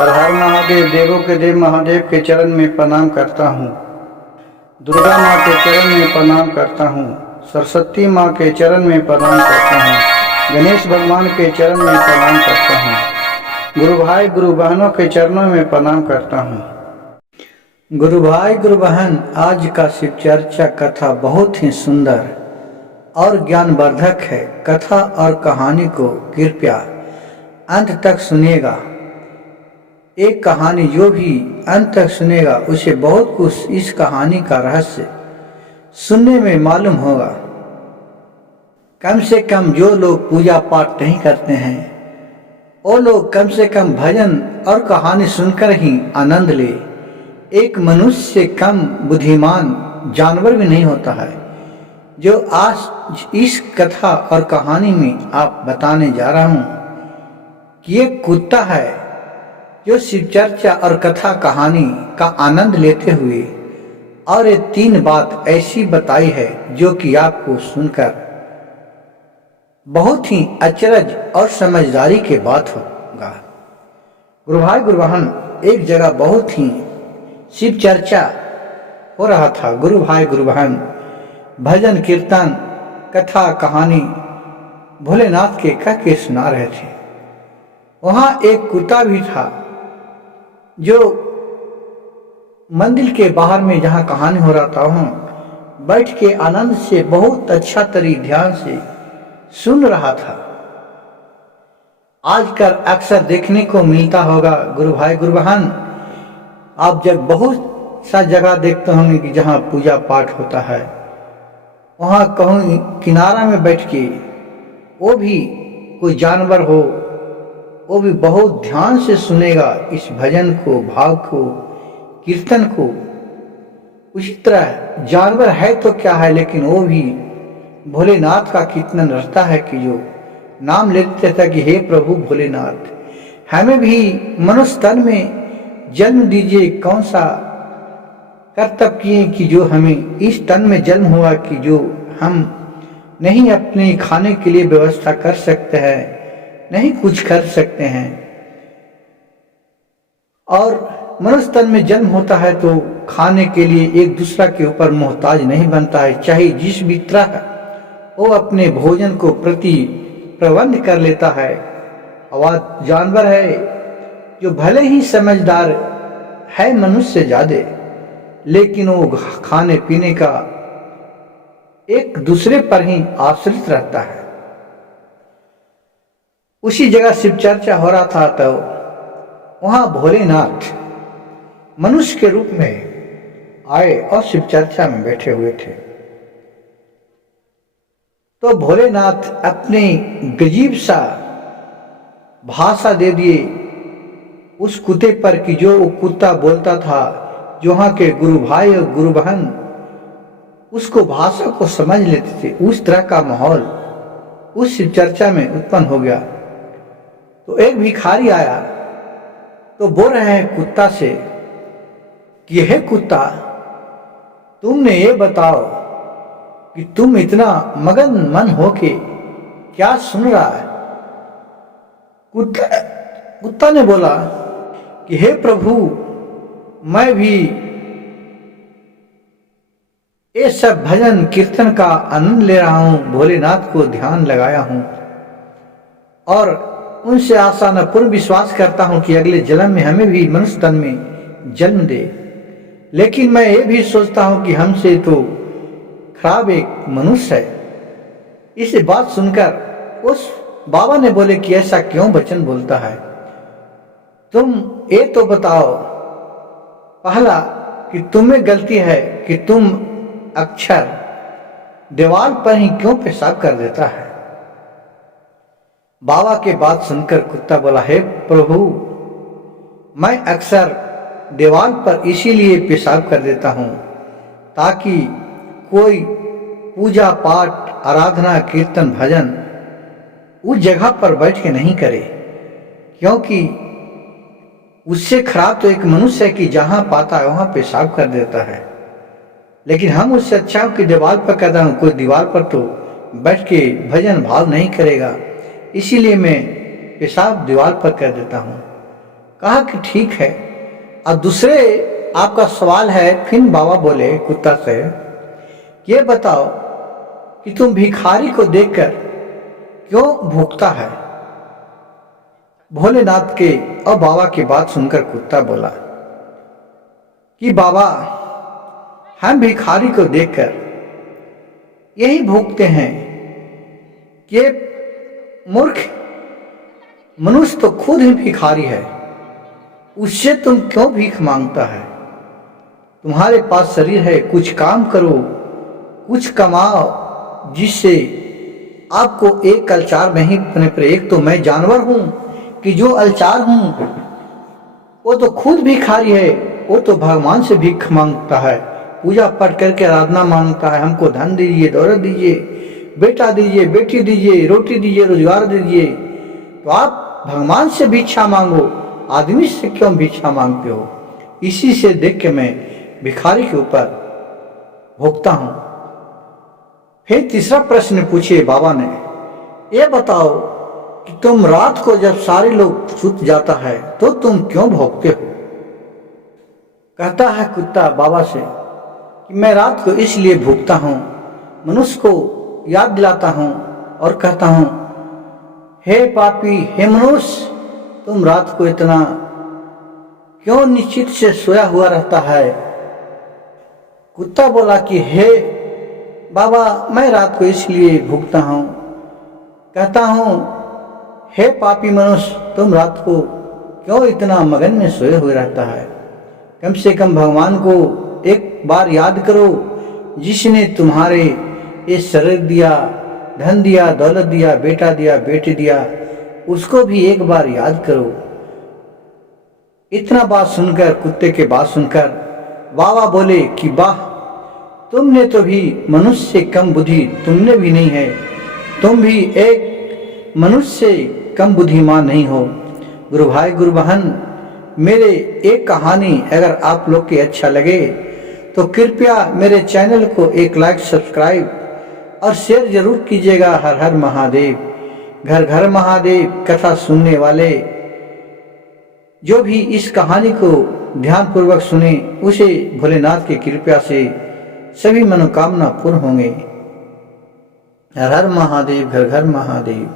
हर हर महादेव। देवों के देव महादेव के चरण में प्रणाम करता हूँ। दुर्गा माँ के चरण में प्रणाम करता हूँ। सरस्वती माँ के चरण में प्रणाम करता हूँ। गणेश भगवान के चरण में प्रणाम करता हूँ। गुरु भाई गुरु बहनों के चरणों में प्रणाम करता हूँ। गुरु भाई गुरु बहन, आज का शिव चर्चा कथा बहुत ही सुंदर और ज्ञानवर्धक है। कथा और कहानी को कृपया अंत तक सुनिएगा। एक कहानी जो भी अंत तक सुनेगा उसे बहुत कुछ इस कहानी का रहस्य सुनने में मालूम होगा। कम से कम जो लोग पूजा पाठ नहीं करते हैं वो लोग कम से कम भजन और कहानी सुनकर ही आनंद ले। एक मनुष्य से कम बुद्धिमान जानवर भी नहीं होता है। जो आज इस कथा और कहानी में आप बताने जा रहा हूँ कि एक कुत्ता है जो शिव चर्चा और कथा कहानी का आनंद लेते हुए और ये 3 बात ऐसी बताई है जो कि आपको सुनकर बहुत ही अचरज और समझदारी के बात होगा। गुरु भाई गुरु बहन, एक जगह बहुत ही शिव चर्चा हो रहा था। गुरु भाई गुरु बहन भजन कीर्तन कथा कहानी भोलेनाथ के कह के सुना रहे थे। वहां एक कुत्ता भी था जो मंदिर के बाहर में जहां कहानी हो रहा था वहां बैठ के आनंद से बहुत अच्छा तरीके ध्यान से सुन रहा था। आजकल अक्सर देखने को मिलता होगा गुरु भाई गुरु बहन, आप जब बहुत सा जगह देखते होंगे कि जहां पूजा पाठ होता है वहां कहूँ किनारा में बैठ के वो भी कोई जानवर हो वो भी बहुत ध्यान से सुनेगा इस भजन को, भाव को, कीर्तन को। उसी तरह जानवर है तो क्या है, लेकिन वो भी भोलेनाथ का कीर्तन रखता है कि जो नाम लेते था कि हे प्रभु भोलेनाथ, हमें भी मनुष्य तन में जन्म दीजिए। कौन सा कर्तव्य किए कि जो हमें इस तन में जन्म हुआ कि जो हम नहीं अपने खाने के लिए व्यवस्था कर सकते हैं, नहीं कुछ कर सकते हैं। और मनुष्य तन में जन्म होता है तो खाने के लिए एक दूसरा के ऊपर मोहताज नहीं बनता है। चाहे जिस भी तरह वो अपने भोजन को प्रति प्रबंध कर लेता है। और जानवर है जो भले ही समझदार है मनुष्य से ज्यादा, लेकिन वो खाने पीने का एक दूसरे पर ही आश्रित रहता है। उसी जगह शिव चर्चा हो रहा था तो वहां भोलेनाथ मनुष्य के रूप में आए और शिव चर्चा में बैठे हुए थे। तो भोलेनाथ अपने गजीब सा भाषा दे दिए उस कुत्ते पर कि जो वो कुत्ता बोलता था। जो वहां के गुरु भाई और गुरु बहन उसको भाषा को समझ लेते थे। उस तरह का माहौल उस शिव चर्चा में उत्पन्न हो गया। तो एक भिखारी आया तो बोल रहे हैं कुत्ता से कि हे कुत्ता, तुमने ये बताओ कि तुम इतना मगन मन होके क्या सुन रहा है। कुत्ता ने बोला कि हे प्रभु, मैं भी ये सब भजन कीर्तन का आनंद ले रहा हूं, भोलेनाथ को ध्यान लगाया हूं और उनसे आशा न पूर्ण विश्वास करता हूं कि अगले जन्म में हमें भी मनुष्य तन में जन्म दे। लेकिन मैं ये भी सोचता हूं कि हमसे तो खराब एक मनुष्य है। इस बात सुनकर उस बाबा ने बोले कि ऐसा क्यों वचन बोलता है, तुम ये तो बताओ पहला कि तुम्हें गलती है कि तुम अक्षर दीवार पर ही क्यों पेशाब कर देता है। बाबा के बात सुनकर कुत्ता बोला, हे प्रभु, मैं अक्सर दीवार पर इसीलिए पेशाब कर देता हूं ताकि कोई पूजा पाठ आराधना कीर्तन भजन उस जगह पर बैठ के नहीं करे, क्योंकि उससे खराब तो एक मनुष्य है कि जहां पाता है वहां पेशाब कर देता है। लेकिन हम उससे अच्छा कि दीवार पर करता हूं, कोई दीवार पर तो बैठ के भजन भाव नहीं करेगा, इसीलिए मैं पेशाब दीवार पर कर देता हूं। कहा कि ठीक है। और दूसरे आपका सवाल है, फिर बाबा बोले कुत्ता से, ये बताओ कि तुम भिखारी को देखकर क्यों भूखता है। भोलेनाथ के और बाबा की बात सुनकर कुत्ता बोला कि बाबा, हम भिखारी को देखकर यही भूखते हैं कि मूर्ख मनुष्य तो खुद ही भिखारी है, उससे तुम क्यों भीख मांगता है। तुम्हारे पास शरीर है, कुछ काम करो, कुछ कमाओ, जिससे आपको एक अलचार नहीं बने पर। एक तो मैं जानवर हूं कि जो अलचार हूं, वो तो खुद भिखारी है, वो तो भगवान से भीख मांगता है, पूजा पाठ करके आराधना मांगता है, हमको धन दीजिए, दौलत दीजिए, बेटा दीजिए, बेटी दीजिए, रोटी दीजिए, रोजगार दीजिए। तो आप भगवान से भिक्षा मांगो, आदमी से क्यों भिक्षा मांगते हो। इसी से देख के मैं भिखारी के ऊपर भोगता हूं। फिर तीसरा प्रश्न पूछे बाबा ने, ये बताओ कि तुम रात को जब सारे लोग सुत जाता है तो तुम क्यों भोगते हो। कहता है कुत्ता बाबा से कि मैं रात को इसलिए भूखता हूं, मनुष्य को याद दिलाता हूं और कहता हूं, हे पापी, हे मनुष्य, तुम रात को इतना क्यों निश्चित से सोया हुआ रहता है। कुत्ता बोला कि हे बाबा, मैं रात को इसलिए भूखता हूं, कहता हूं, हे पापी मनुष्य, तुम रात को क्यों इतना मगन में सोए हुए रहता है। कम से कम भगवान को एक बार याद करो, जिसने तुम्हारे ये शरीर दिया, धन दिया, दौलत दिया, बेटा दिया, बेटी दिया, उसको भी एक बार याद करो। इतना बात सुनकर, कुत्ते के बात सुनकर बाबा बोले कि वाह, तुमने तो भी मनुष्य से कम बुद्धि तुमने भी नहीं है, तुम भी एक मनुष्य से कम बुद्धिमान नहीं हो। गुरु भाई, गुरु बहन, मेरे एक कहानी अगर आप लोग के अच्छा लगे तो कृपया मेरे चैनल को एक लाइक, सब्सक्राइब और शेयर जरूर कीजिएगा। हर हर महादेव, घर घर महादेव। कथा सुनने वाले जो भी इस कहानी को ध्यानपूर्वक सुने, उसे भोलेनाथ की कृपा से सभी मनोकामना पूर्ण होंगे। हर हर महादेव, घर घर महादेव।